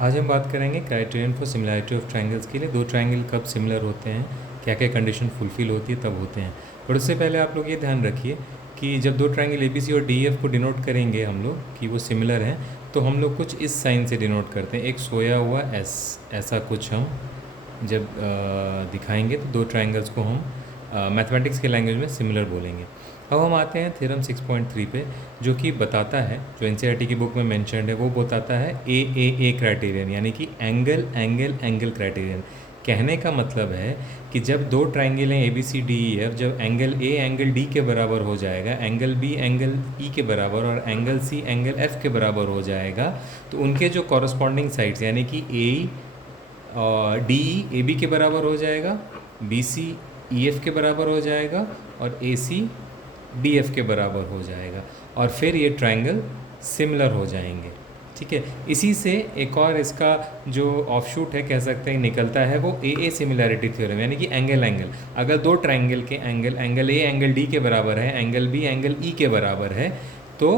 आज हम बात करेंगे criterion for similarity of triangles के लिए। दो ट्रायंगल कब सिमिलर होते हैं, क्या क्या कंडीशन फुलफिल होती है तब होते हैं। पर उससे पहले आप लोग ये ध्यान रखिए कि जब दो ट्रायंगल ए बी सी और डी एफ को डिनोट करेंगे हम लोग कि वो सिमिलर हैं, तो हम लोग कुछ इस साइन से डिनोट करते हैं। एक सोया हुआ एस, ऐसा कुछ हम जब दिखाएंगे तो दो ट्रायंगल्स को हम मैथमेटिक्स के लैंग्वेज में सिमिलर बोलेंगे। अब हम आते हैं थ्योरम 6.3 पे, जो कि बताता है, जो एनसीईआरटी की बुक में मेंशन्ड है, वो बताता है ए क्राइटेरियन, यानी कि एंगल एंगल एंगल क्राइटेरियन। कहने का मतलब है कि जब दो ट्रायंगल हैं A B C D E F, जब एंगल ए एंगल डी के बराबर हो जाएगा, एंगल बी एंगल ई के बराबर और एंगल सी एंगल एफ के बराबर हो जाएगा, तो उनके जो कॉरस्पॉन्डिंग साइड्स यानी कि ए डी ए बी के बराबर हो जाएगा, बी सी ई एफ के बराबर हो जाएगा और ए सी डी एफ के बराबर हो जाएगा, और फिर ये ट्रायंगल सिमिलर हो जाएंगे। ठीक है, इसी से एक और इसका जो ऑफशूट है कह सकते हैं निकलता है, वो ए सिमिलैरिटी थ्योरम, यानी कि एंगल एंगल, अगर दो ट्रायंगल के एंगल ए एंगल डी के बराबर है, एंगल बी एंगल ई के बराबर है, तो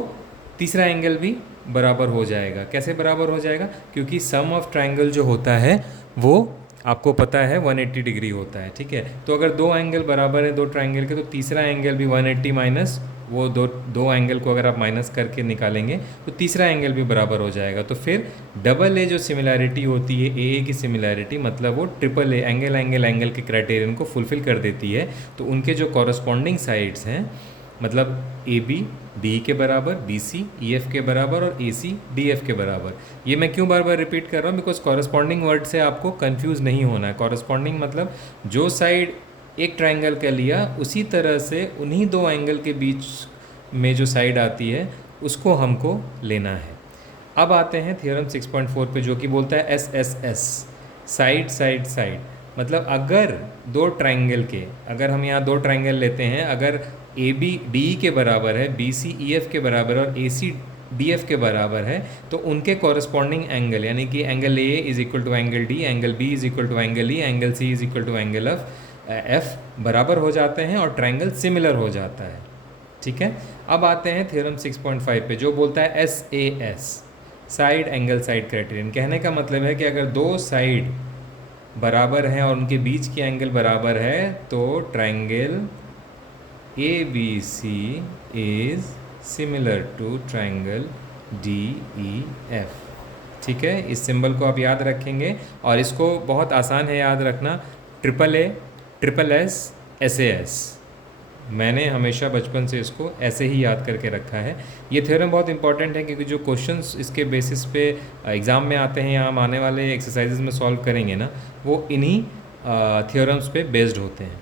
तीसरा एंगल भी बराबर हो जाएगा। कैसे बराबर हो जाएगा? क्योंकि सम ऑफ ट्रायंगल जो होता है वो आपको पता है 180 डिग्री होता है। ठीक है, तो अगर दो एंगल बराबर है दो ट्रायंगल के, तो तीसरा एंगल भी 180 माइनस वो दो एंगल को अगर आप माइनस करके निकालेंगे तो तीसरा एंगल भी बराबर हो जाएगा। तो फिर डबल ए जो सिमिलैरिटी होती है, ए की सिमिलैरिटी, मतलब वो triple A angle angle angle के क्राइटेरियन को फुलफिल कर देती है। तो उनके जो कॉरस्पॉन्डिंग साइड्स हैं, मतलब ए बी डी के बराबर, बी सी ई एफ के बराबर और ए सी डी एफ के बराबर। ये मैं क्यों बार बार रिपीट कर रहा हूँ? बिकॉज कॉरस्पॉन्डिंग वर्ड से आपको कंफ्यूज नहीं होना है। कॉरस्पॉन्डिंग मतलब जो साइड एक ट्रायंगल का लिया, उसी तरह से उन्हीं दो एंगल के बीच में जो साइड आती है उसको हमको लेना है। अब आते हैं थ्योरम 6.4 पे, जो कि बोलता है S S S, side side side. मतलब अगर दो ट्रायंगल के, अगर हम यहाँ दो ट्रायंगल लेते हैं, अगर ए बी डी के बराबर है, बी सी ई एफ के बराबर और ए सी डी एफ के बराबर है, तो उनके कॉरस्पॉन्डिंग एंगल, यानी कि angle A is equal to angle D, angle B is equal to angle E, angle C is equal to angle F बराबर हो जाते हैं और ट्रायंगल सिमिलर हो जाता है। ठीक है, अब आते हैं थ्योरम 6.5 पे, जो बोलता है S A S, side angle side criterion. कहने का मतलब है कि अगर दो साइड बराबर हैं और उनके बीच की एंगल बराबर है, तो triangle A B C is similar to triangle D E F. ठीक है, इस सिंबल को आप याद रखेंगे और इसको बहुत आसान है याद रखना, triple A, triple S, S A S. मैंने हमेशा बचपन से इसको ऐसे ही याद करके रखा है। ये थ्योरम बहुत इंपॉर्टेंट है क्योंकि जो क्वेश्चंस इसके बेसिस पे एग्ज़ाम में आते हैं या हम आने वाले एक्सरसाइजेज में सॉल्व करेंगे ना, वो इन्हीं थ्योरम्स पे बेस्ड होते हैं।